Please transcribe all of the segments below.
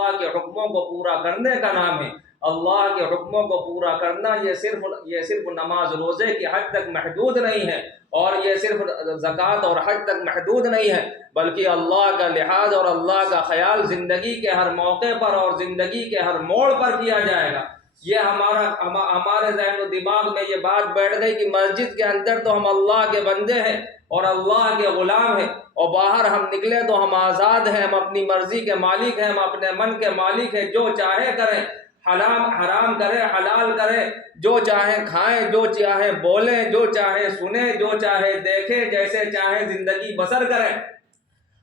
اللہ کے حکموں کو پورا کرنے کا نام ہے۔ اللہ کے حکموں کو پورا کرنا یہ صرف نماز روزے کی حد تک محدود نہیں ہے، اور یہ صرف زکوٰۃ اور حج تک محدود نہیں ہے، بلکہ اللہ کا لحاظ اور اللہ کا خیال زندگی کے ہر موقع پر اور زندگی کے ہر موڑ پر کیا جائے گا۔ یہ ہمارے ذہن و دماغ میں یہ بات بیٹھ گئی کہ مسجد کے اندر تو ہم اللہ کے بندے ہیں اور اللہ کے غلام ہیں، اور باہر ہم نکلے تو ہم آزاد ہیں، ہم اپنی مرضی کے مالک ہیں، ہم اپنے من کے مالک ہیں، جو چاہے کریں، حرام کریں، حلال کریں، جو چاہیں کھائیں، جو چاہیں بولیں، جو چاہیں سنیں، جو چاہے دیکھیں، جیسے چاہیں زندگی بسر کریں۔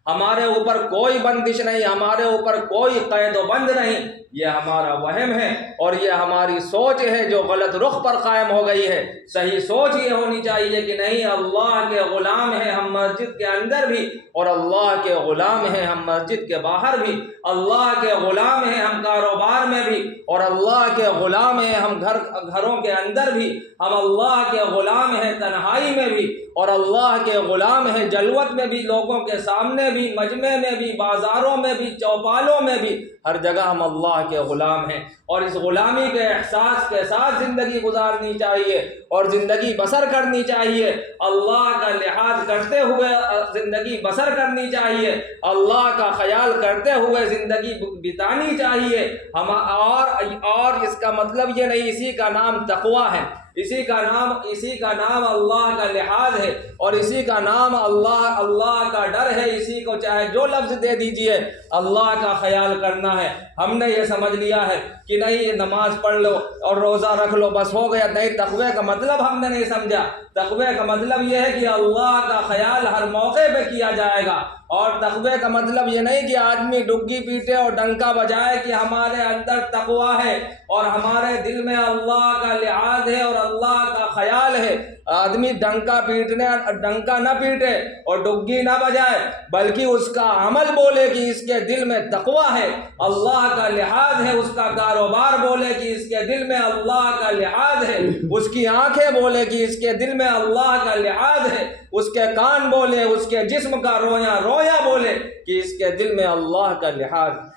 ہمارے اوپر کوئی بندش نہیں، ہمارے اوپر کوئی قید و بند نہیں۔ یہ ہمارا وہم ہے اور یہ ہماری سوچ ہے جو غلط رخ پر قائم ہو گئی ہے۔ صحیح سوچ یہ ہونی چاہیے کہ نہیں، اللہ کے غلام ہیں ہم مسجد کے اندر بھی، اور اللہ کے غلام ہیں ہم مسجد کے باہر بھی، اللہ کے غلام ہیں ہم کاروبار میں بھی، اور اللہ کے غلام ہیں ہم گھروں کے اندر بھی، ہم اللہ کے غلام ہیں تنہائی میں بھی، اور اللہ کے غلام ہیں جلوت میں بھی، لوگوں کے سامنے بھی، مجمع میں بھی، بازاروں میں بھی، چوپالوں میں بھی، ہر جگہ ہم اللہ کے غلام ہیں، اور اس غلامی کے احساس کے ساتھ زندگی گزارنی چاہیے اور زندگی بسر کرنی چاہیے، اللہ کا لحاظ کرتے ہوئے زندگی بسر کرنی چاہیے، اللہ کا خیال کرتے ہوئے زندگی بتانی چاہیے۔ اور اس کا مطلب یہ نہیں، اسی کا نام تقویٰ ہے، اسی کا نام اللہ کا لحاظ ہے، اور اسی کا نام اللہ کا ڈر ہے۔ اسی کو چاہے جو لفظ دے دیجئے، اللہ کا خیال کرنا ہے۔ ہم نے یہ سمجھ لیا ہے کہ نہیں، یہ نماز پڑھ لو اور روزہ رکھ لو بس ہو گیا، نہیں، تقوی کا مطلب ہم نے نہیں سمجھا۔ تقوی کا مطلب یہ ہے کہ اللہ کا خیال ہر موقع پہ کیا جائے گا، اور تقوی کا مطلب یہ نہیں کہ آدمی ڈگی پیٹے اور ڈنکا بجائے کہ ہمارے اندر تقوی ہے اور ہمارے دل میں اللہ کا لحاظ ہے اور اللہ کا خیال ہے۔ آدمی ڈنکا نہ پیٹے اور ڈگی نہ بجائے، بلکہ اس کا عمل بولے کہ اس کے دل میں تقوی ہے، اللہ کا لحاظ ہے، اس کا کاروبار بولے کہ اس کے دل میں اللہ کا لحاظ ہے، اس کی آنکھیں بولے کہ اس کے دل میں اللہ کا لحاظ ہے، اس کے کان بولے، اس کے جسم کا رویا بولے کہ اس کے دل میں اللہ کا لحاظ ہے۔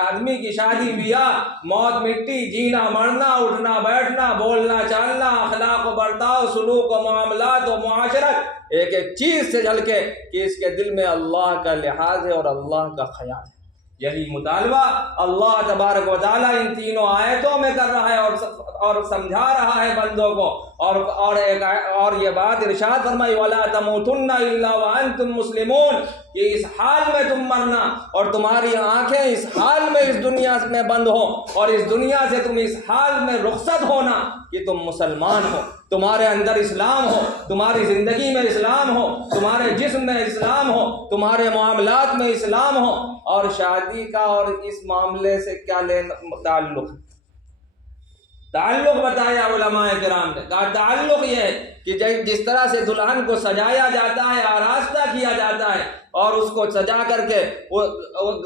آدمی کی شادی بیاہ، موت مٹی، جینا مرنا، اٹھنا بیٹھنا، بولنا چالنا، اخلاق و برتاؤ، سلوک و معاملات و معاشرت، ایک ایک چیز سے جھلکے کہ اس کے دل میں اللہ کا لحاظ ہے اور اللہ کا خیال ہے۔ یہی مطالبہ اللہ تبارک و تعالیٰ ان تینوں آیتوں میں کر رہا ہے اور سمجھا رہا ہے بندوں کو، اور یہ بات ارشاد فرمائی وَلَا تَمُوتُنَّ إِلَّا وَأَنْتُمْ مُسْلِمُونَ، کہ اس حال میں تم مرنا اور تمہاری آنکھیں اس حال میں اس دنیا میں بند ہو، اور اس دنیا سے تم اس حال میں رخصت ہونا کہ تم مسلمان ہو، تمہارے اندر اسلام ہو، تمہاری زندگی میں اسلام ہو، تمہارے جسم میں اسلام ہو، تمہارے معاملات میں اسلام ہو۔ اور شادی کا اور اس معاملے سے کیا تعلق بتایا علماء کرام نے، کہا تعلق یہ ہے کہ جس طرح سے دلہن کو سجایا جاتا ہے، آراستہ کیا جاتا ہے، اور اس کو سجا کر کے وہ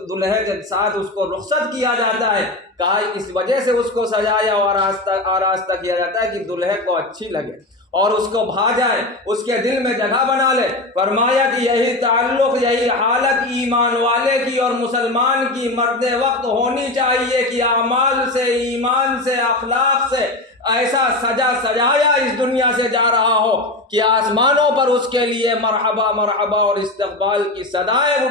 دلہے کے ساتھ اس کو رخصت کیا جاتا ہے، کہا اس وجہ سے اس کو سجایا اور آراستہ کیا جاتا ہے کہ دلہے کو اچھی لگے اور اس کو بھا جائے، اس کے دل میں جگہ بنا لے۔ فرمایا کہ یہی تعلق، یہی حالت ایمان والے کی اور مسلمان کی مرد وقت ہونی چاہیے کہ اعمال سے، ایمان سے، اخلاق سے ایسا سجایا اس دنیا سے جا رہا ہو کہ آسمانوں پر اس کے لیے مرحبا مرحبا اور استقبال کی صدائیں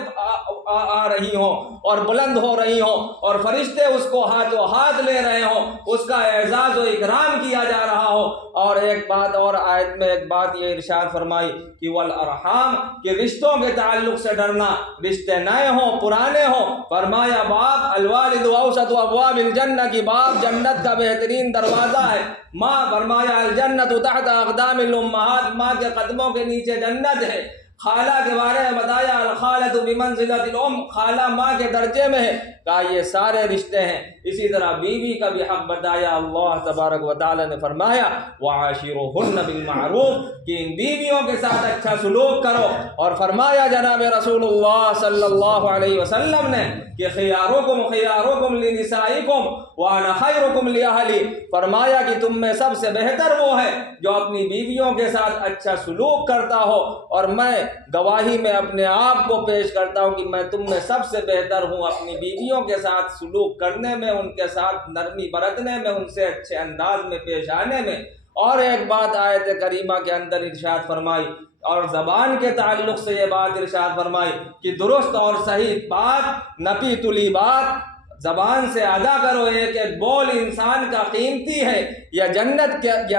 آ رہی ہوں اور بلند ہو رہی ہوں، اور فرشتے اس کو ہاتھوں ہاتھ لے رہے ہوں، اس کا اعزاز و اکرام کیا جا رہا ہو۔ اور ایک بات اور آیت میں ایک بات یہ ارشاد فرمائی کہ والارحام، کہ رشتوں کے تعلق سے ڈرنا، رشتے نئے ہوں پرانے ہوں۔ فرمایا باپ الوالد اوسط ابواب الجنہ، کی باپ جنت کا بہترین دروازہ ہے۔ ماں، فرمایا الجنت تحت اقدام الامہات، ماں کے قدموں کے نیچے جنت ہے۔ خالہ کے بارے میں بتایا الخالۃ بمنزلۃ الام، خالہ ماں کے درجے میں ہے، کہا یہ سارے رشتے ہیں۔ اسی طرح بیوی کا بھی حق بتایا، اللہ تبارک و تعالی نے فرمایا وعاشروہن بالمعروف، کہ ان بیویوں کے ساتھ اچھا سلوک کرو، اور فرمایا جناب رسول اللہ صلی اللہ علیہ وسلم نے کہ خیارکم لنسائکم وانا خیرکم لاہلی، فرمایا کہ تم میں سب سے بہتر وہ ہے جو اپنی بیویوں کے ساتھ اچھا سلوک کرتا ہو، اور میں گواہی میں اپنے آپ کو پیش کرتا ہوں کہ میں تم میں سب سے بہتر ہوں اپنی بیویوں کے ساتھ سلوک کرنے میں، ان کے ساتھ نرمی برتنے میں، ان سے اچھے انداز میں پیش آنے میں۔ اور ایک بات آیت کریمہ کے اندر ارشاد فرمائی، اور زبان کے تعلق سے یہ بات ارشاد فرمائی کہ درست اور صحیح بات، نپی تلی بات زبان سے ادا کرو۔ ایک ایک بول انسان کا قیمتی ہے، یا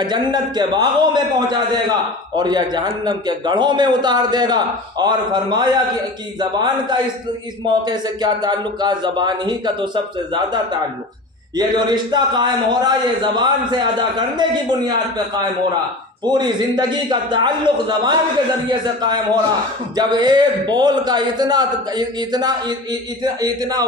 جنت کے باغوں میں پہنچا دے گا اور یا جہنم کے گڑھوں میں اتار دے گا۔ اور فرمایا کہ زبان کا اس موقع سے کیا تعلق ہے؟ زبان ہی کا تو سب سے زیادہ تعلق۔ یہ جو رشتہ قائم ہو رہا ہے یہ زبان سے ادا کرنے کی بنیاد پہ قائم ہو رہا۔ پوری زندگی کا تعلق زبان کے ذریعے سے قائم ہو رہا۔ جب ایک بول کا اتنا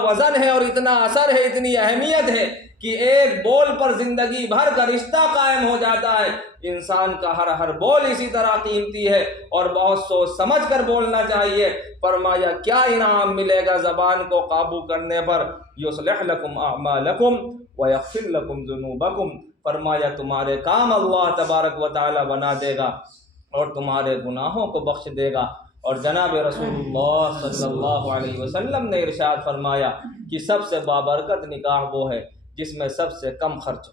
وزن ہے اور اتنا اثر ہے، اتنی اہمیت ہے کہ ایک بول پر زندگی بھر کا رشتہ قائم ہو جاتا ہے۔ انسان کا ہر بول اسی طرح قیمتی ہے اور بہت سوچ سمجھ کر بولنا چاہیے۔ فرمایا کیا انعام ملے گا زبان کو قابو کرنے پر؟ یصلح لکم اعمالکم ویغفر لکم ذنوبکم۔ فرمایا تمہارے کام اللہ تبارک و تعالی بنا دے گا اور تمہارے گناہوں کو بخش دے گا۔ اور جناب رسول اللہ صلی اللہ علیہ وسلم نے ارشاد فرمایا کہ سب سے بابرکت نکاح وہ ہے جس میں سب سے کم خرچ ہو۔